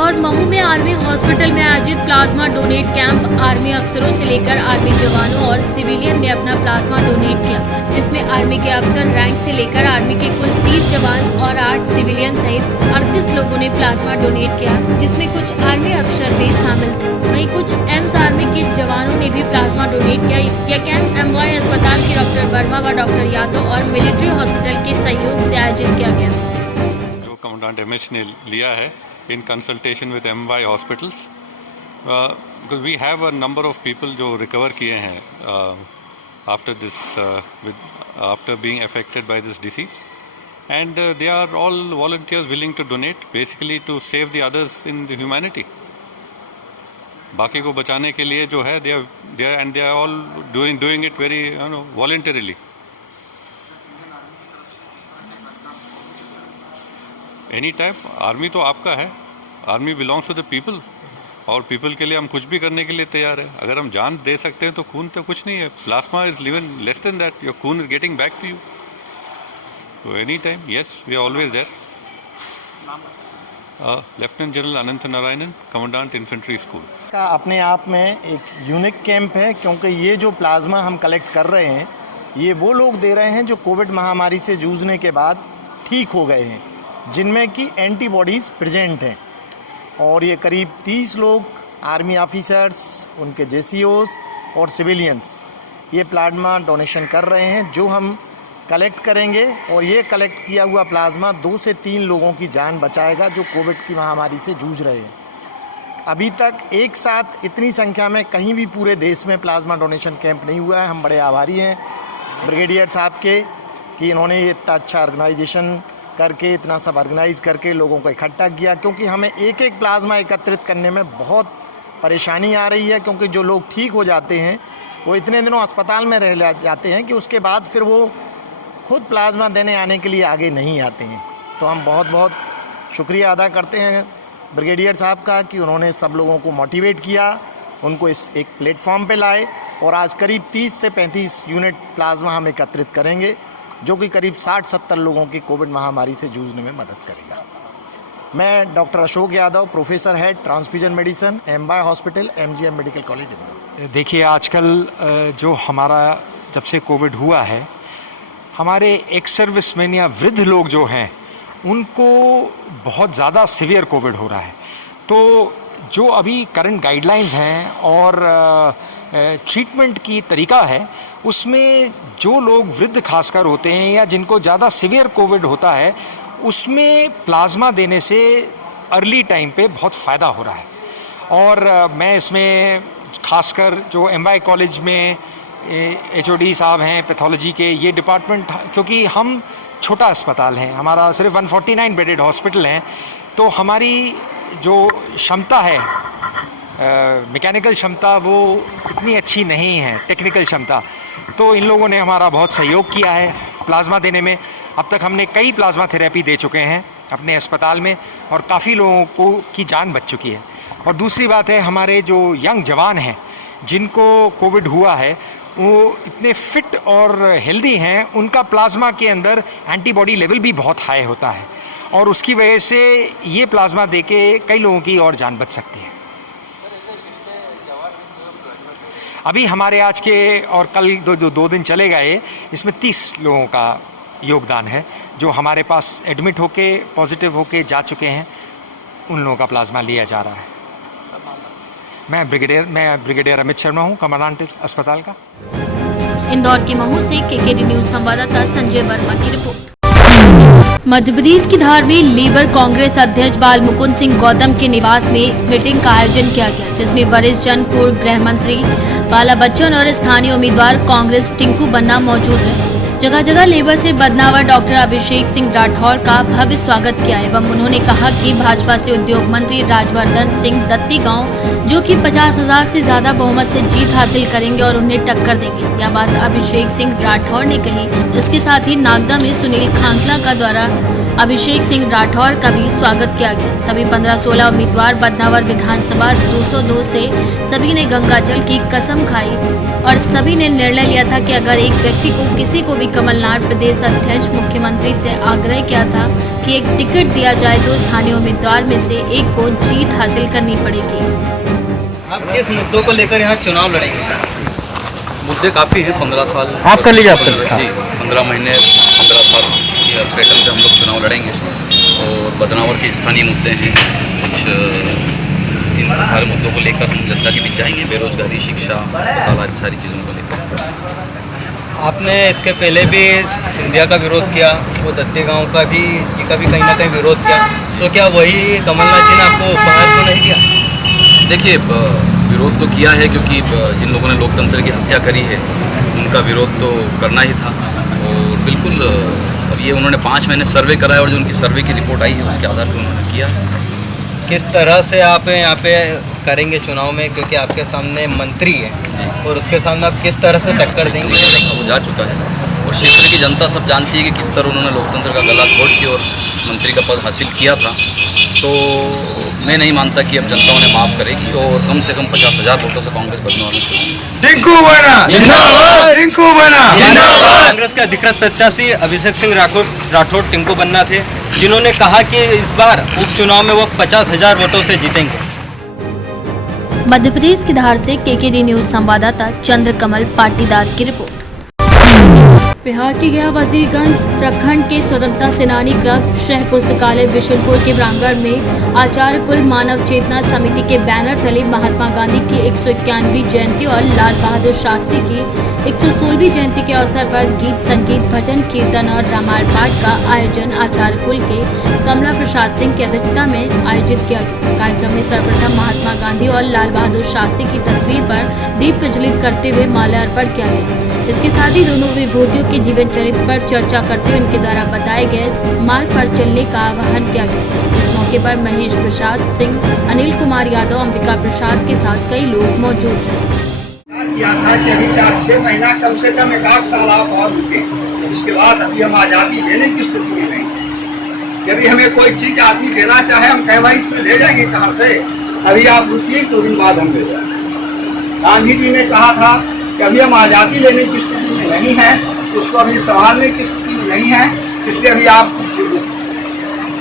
इंदौर महू में army hospital में आयोजित प्लाज्मा डोनेट कैंप आर्मी अफसरों से लेकर आर्मी जवानों और सिविलियन ने अपना प्लाज्मा डोनेट किया, जिसमें आर्मी के अफसर रैंक से लेकर आर्मी के कुल 30 जवान और 8 सिविलियन सहित 38 लोगों ने प्लाज्मा डोनेट किया, जिसमें कुछ आर्मी अफसर भी शामिल थे। वहीं कुछ एम्स आर्मी के जवानों ने भी प्लाज्मा डोनेट किया। यह कैंप एमवाई अस्पताल के डॉक्टर वर्मा व डॉक्टर यादव और मिलिट्री हॉस्पिटल के सहयोग से आयोजित किया गया। जो कमांडेंट एमएच ने लिया है in consultation with MY hospitals, because we have a number of people जो recover किए हैं after being affected by this disease, and they are all volunteers willing to donate basically to save the others in the humanity. बाकी को बचाने के लिए जो है they are all doing it very voluntarily. Any time army तो आपका है, army belongs to the people, और पीपल के लिए हम कुछ भी करने के लिए तैयार है। अगर हम जान दे सकते हैं तो खून तो कुछ नहीं है, plasma is living less than that, your खून is getting back to you, तो any time yes we are always there. Lieutenant general Anant Narayanan, commandant infantry school का अपने आप में एक यूनिक कैंप है, क्योंकि ये जो प्लाज्मा हम कलेक्ट कर रहे हैं ये वो लोग दे रहे हैं जो कोविड महामारी से जूझने के बाद ठीक हो गए हैं, जिनमें कि एंटीबॉडीज़ प्रेजेंट हैं। और ये करीब 30 लोग आर्मी ऑफिसर्स, उनके जेसीओस और सिविलियंस ये प्लाज्मा डोनेशन कर रहे हैं, जो हम कलेक्ट करेंगे। और ये कलेक्ट किया हुआ प्लाज्मा 2 से 3 लोगों की जान बचाएगा जो कोविड की महामारी से जूझ रहे हैं। अभी तक एक साथ इतनी संख्या में कहीं भी पूरे देश में प्लाज्मा डोनेशन कैंप नहीं हुआ है। हम बड़े आभारी हैं ब्रिगेडियर साहब के कि इन्होंने ये इतना अच्छा ऑर्गेनाइजेशन करके, इतना सब ऑर्गेनाइज़ करके लोगों को इकट्ठा किया, क्योंकि हमें एक एक प्लाज्मा एकत्रित करने में बहुत परेशानी आ रही है। क्योंकि जो लोग ठीक हो जाते हैं वो इतने दिनों अस्पताल में रह जाते हैं कि उसके बाद फिर वो खुद प्लाज्मा देने आने के लिए आगे नहीं आते हैं। तो हम बहुत बहुत शुक्रिया अदा करते हैं ब्रिगेडियर साहब का कि उन्होंने सब लोगों को मोटिवेट किया, उनको इस एक प्लेटफॉर्म पे लाए, और आज करीब 30 से 35 यूनिट प्लाज्मा हम एकत्रित करेंगे, जो कि करीब 60-70 लोगों की कोविड महामारी से जूझने में मदद करेगा। मैं doctor Ashok Yadav, professor head transfusion medicine, MY hospital, MGM medical college Indore. देखिए, आजकल जो हमारा जब से कोविड हुआ है, हमारे एक्स सर्विसमैन या वृद्ध लोग जो हैं उनको बहुत ज़्यादा सीवियर कोविड हो रहा है। तो जो अभी करंट गाइडलाइंस हैं और ट्रीटमेंट की तरीका है, उसमें जो लोग वृद्ध खासकर होते हैं या जिनको ज़्यादा सीवियर कोविड होता है, उसमें प्लाज्मा देने से अर्ली टाइम पे बहुत फ़ायदा हो रहा है। और मैं इसमें खासकर जो एमवाई कॉलेज में एचओडी साहब हैं पैथोलॉजी के, ये डिपार्टमेंट, क्योंकि हम छोटा अस्पताल है, हमारा सिर्फ 149 बेडेड हॉस्पिटल है, तो हमारी जो क्षमता है मैकेनिकल क्षमता वो इतनी अच्छी नहीं है, टेक्निकल क्षमता। तो इन लोगों ने हमारा बहुत सहयोग किया है प्लाज्मा देने में। अब तक हमने कई प्लाज्मा थेरेपी दे चुके हैं अपने अस्पताल में, और काफ़ी लोगों को की जान बच चुकी है। और दूसरी बात है, हमारे जो यंग जवान हैं जिनको कोविड हुआ है, वो इतने फिट और हेल्दी हैं, उनका प्लाज्मा के अंदर एंटीबॉडी लेवल भी बहुत हाई होता है, और उसकी वजह से ये प्लाज्मा देके कई लोगों की और जान बच सकती है। अभी हमारे आज के और कल दो दिन चले गए, इसमें 30 लोगों का योगदान है जो हमारे पास एडमिट होके पॉजिटिव होके जा चुके हैं, उन लोगों का प्लाज्मा लिया जा रहा है। मैं ब्रिगेडियर अमित शर्मा हूँ, कमांडेंट अस्पताल का। इंदौर के महू से केकेडी न्यूज संवाददाता संजय वर्मा की रिपोर्ट। मध्य प्रदेश की धार में लेबर कांग्रेस अध्यक्ष बाल मुकुंद सिंह गौतम के निवास में मीटिंग का आयोजन किया गया, जिसमें वरिष्ठ जन पूर्व गृह मंत्री बाला बच्चन और स्थानीय उम्मीदवार कांग्रेस टिंकू बन्ना मौजूद रहे। जगह जगह लेबर से बदनावर डॉक्टर अभिषेक सिंह राठौर का भव्य स्वागत किया एवं उन्होंने कहा कि भाजपा से उद्योग मंत्री राजवर्धन सिंह दत्ती गांव जो कि 50,000 से ज्यादा बहुमत से जीत हासिल करेंगे और उन्हें टक्कर देंगे। यह बात अभिषेक सिंह राठौर ने कही। इसके साथ ही नागदा में सुनील खांखला का द्वारा अभिषेक सिंह राठौर का भी स्वागत किया गया। सभी 15-16 उम्मीदवार बदनावर विधानसभा 202 से सभी ने गंगा जल की कसम खाई और सभी ने निर्णय लिया था कि अगर एक व्यक्ति को किसी को भी कमलनाथ प्रदेश अध्यक्ष मुख्यमंत्री से आग्रह किया था कि एक टिकट दिया जाए तो स्थानीय उम्मीदवार में से एक को जीत हासिल करनी पड़ेगी। आप किस मुद्दों को लेकर यहाँ चुनाव लड़ेंगे? मुद्दे काफ़ी हैं। 15 साल आप कर लीजिए, आप कर जी 15 महीने 15 साल की पैटर्न पे हम लोग चुनाव लड़ेंगे और बदनावर के स्थानीय मुद्दे हैं कुछ। इन सारे मुद्दों को लेकर हम जनता के बीच जाएंगे। बेरोजगारी, शिक्षा, अस्पताल, सारी चीज़ों को लेकर। आपने इसके पहले भी सिंधिया का विरोध किया, वो दत्ते गांव का भी कहीं ना कहीं विरोध किया, तो क्या वही कमलनाथ जी ने आपको उपहार तो नहीं दिया? देखिए, विरोध तो किया है क्योंकि जिन लोगों ने लोकतंत्र की हत्या करी है उनका विरोध तो करना ही था। और बिल्कुल अब ये उन्होंने 5 महीने सर्वे कराया और जो उनकी सर्वे की रिपोर्ट आई है उसके आधार पर उन्होंने किया। किस तरह से आप यहाँ पे करेंगे चुनाव में, क्योंकि आपके सामने मंत्री है और उसके सामने आप किस तरह से टक्कर देंगे? वो जा चुका है और क्षेत्र की जनता सब जानती है कि किस तरह उन्होंने लोकतंत्र का गला घोट के और मंत्री का पद हासिल किया था। तो मैं नहीं मानता कि अब जनता उन्हें माफ़ करेगी और कम से कम 50,000 वोटों से कांग्रेस बदनाम कांग्रेस के अधिकृत प्रत्याशी अभिषेक सिंह राठौर टिंकू बन्ना थे, जिन्होंने कहा कि इस बार उपचुनाव में वो 50,000 वोटों से जीतेंगे। मध्य प्रदेश के धार से केकेडी न्यूज संवाददाता चंद्रकमल पाटीदार की रिपोर्ट। बिहार के गया वजीरगंज प्रखंड के स्वतंत्रता सेनानी क्लब शह पुस्तकालय विशुलपुर के प्रांगण में आचार्य कुल मानव चेतना समिति के बैनर तले महात्मा गांधी की 191वीं जयंती और लाल बहादुर शास्त्री की 116वीं जयंती के अवसर पर गीत, संगीत, भजन, कीर्तन और रामायण पाठ का आयोजन आचार्य कुल के कमला प्रसाद सिंह की अध्यक्षता में आयोजित किया गया। कार्यक्रम में सर्वप्रथम महात्मा गांधी और लाल बहादुर शास्त्री की तस्वीर पर दीप प्रज्वलित करते हुए माल्यार्पण किया गया। इसके साथ ही दोनों विभूतियों के जीवन चरित्र पर चर्चा करते हुए उनके द्वारा बताए गए मार्ग पर चलने का आह्वान किया गया। इस मौके पर महेश प्रसाद सिंह, अनिल कुमार यादव, अंबिका प्रसाद के साथ कई लोग मौजूद रहे। किया था कि अभी 4-6 महीना कम से कम 1 साल आप और रुके, इसके बाद अभी हम आज़ादी लेने की स्थिति में नहीं। यदि हमें कोई चीज़ आदमी देना चाहे, हम कहें भाई इसमें ले जाएंगे कहाँ से, अभी आप रुकिए 2 दिन बाद हम ले जाएंगे। गांधी जी ने कहा था कि अभी हम आज़ादी लेने की स्थिति में नहीं है, उसको अभी संभालने की स्थिति में नहीं है, इसलिए अभी आप,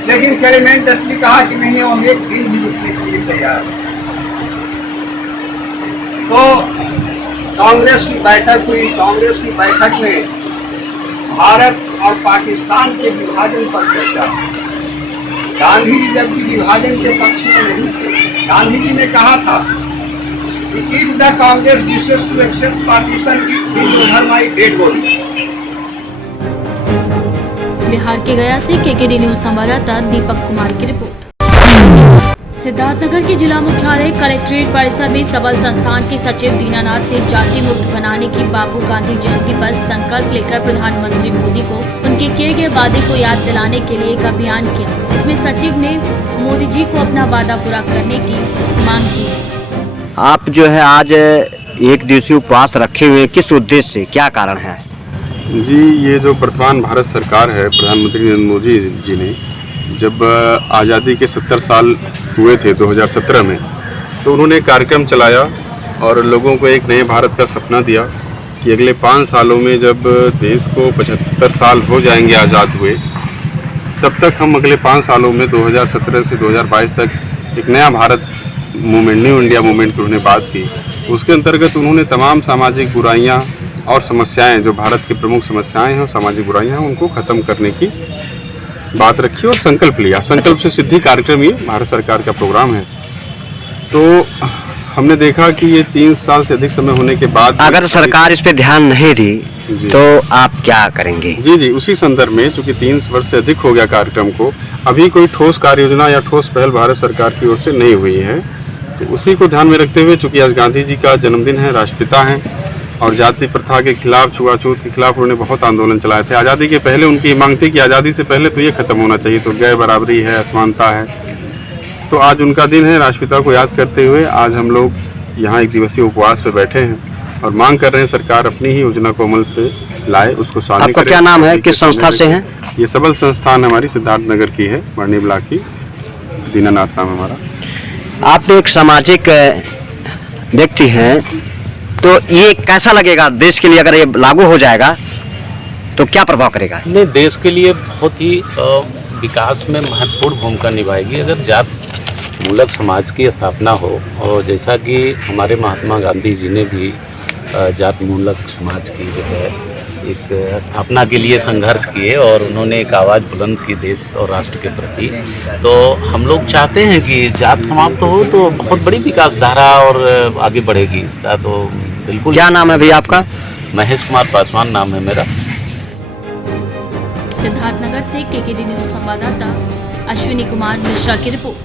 लेकिन क्लेमेंट ने कहा कि नहीं, हम 1 दिन भी रुकने के लिए तैयार हैं। तो कांग्रेस की बैठक हुई। कांग्रेस की बैठक में भारत और पाकिस्तान के विभाजन पर चर्चा। गांधी जी जबकि विभाजन के पक्ष में नहीं थे, गांधी जी ने कहा था कि if the Congress wishes to accept partition over my dead body. Bihar के गया से केकेडी न्यूज संवाददाता दीपक कुमार की रिपोर्ट। सिद्धार्थनगर के जिला मुख्यालय कलेक्ट्रेट परिसर में सबल संस्थान के सचिव दीनानाथ ने जाति मुक्त बनाने की बापू गांधी जयंती पर संकल्प लेकर प्रधानमंत्री मोदी को उनके किए गए वादे को याद दिलाने के लिए एक अभियान किया। इसमें सचिव ने मोदी जी को अपना वादा पूरा करने की मांग की। आप जो है आज 1 दिवसीय उपवास रखे हुए, किस उद्देश्य से, क्या कारण है? जी, ये जो वर्तमान भारत सरकार है, प्रधानमंत्री नरेंद्र मोदी जी ने जब आज़ादी के 70 साल हुए थे 2017 में, तो उन्होंने एक कार्यक्रम चलाया और लोगों को एक नए भारत का सपना दिया कि अगले 5 सालों में जब देश को 75 साल हो जाएंगे आज़ाद हुए, तब तक हम अगले 5 सालों में 2017 से 2022 तक एक नया Bharat movement, new India movement की उन्होंने बात की। उसके अंतर्गत उन्होंने तमाम सामाजिक बुराइयां और समस्याएं, जो भारत की प्रमुख समस्याएं हैं और सामाजिक बुराइयां हैं, उनको ख़त्म करने की बात रखी और संकल्प लिया। संकल्प से सिद्धि कार्यक्रम ये भारत सरकार का प्रोग्राम है। तो हमने देखा कि ये 3 साल से अधिक समय होने के बाद अगर सरकार इस पे ध्यान नहीं दी तो आप क्या करेंगे? जी, उसी संदर्भ में चूँकि 3 वर्ष से अधिक हो गया कार्यक्रम को, अभी कोई ठोस कार्य योजना या ठोस पहल भारत सरकार की ओर से नहीं हुई है। तो उसी को ध्यान में रखते हुए, चूँकि आज गांधी जी का जन्मदिन है, राष्ट्रपिता हैं और जाति प्रथा के खिलाफ, छुआछूत के खिलाफ उन्होंने बहुत आंदोलन चलाए थे। आज़ादी के पहले उनकी मांग थी कि आज़ादी से पहले तो ये खत्म होना चाहिए, तो गैर बराबरी है, असमानता है। तो आज उनका दिन है, राष्ट्रपिता को याद करते हुए आज हम लोग यहाँ 1 दिवसीय उपवास पे बैठे हैं और मांग कर रहे हैं सरकार अपनी ही योजना को अमल पे लाए, उसको सामने आपका करे। क्या नाम है, किस संस्था से हैं? ये सबल संस्थान हमारी सिद्धार्थ नगर की है, मरनी ब्लॉक की, दीनानाथ नाम हमारा। आप एक सामाजिक व्यक्ति हैं, तो ये कैसा लगेगा देश के लिए अगर ये लागू हो जाएगा तो क्या प्रभाव करेगा? नहीं, देश के लिए बहुत ही विकास में महत्वपूर्ण भूमिका निभाएगी अगर जात मूलक समाज की स्थापना हो। और जैसा कि हमारे महात्मा गांधी जी ने भी जात मूलक समाज की जो है एक स्थापना के लिए संघर्ष किए और उन्होंने एक आवाज़ बुलंद की देश और राष्ट्र के प्रति। तो हम लोग चाहते हैं कि जात समाप्त हो तो बहुत बड़ी विकास धारा और आगे बढ़ेगी इसका। तो बिल्कुल। क्या नाम है भैया आपका? महेश कुमार पासवान नाम है मेरा। सिद्धार्थनगर से केकेडी न्यूज संवाददाता अश्विनी कुमार मिश्रा की रिपोर्ट।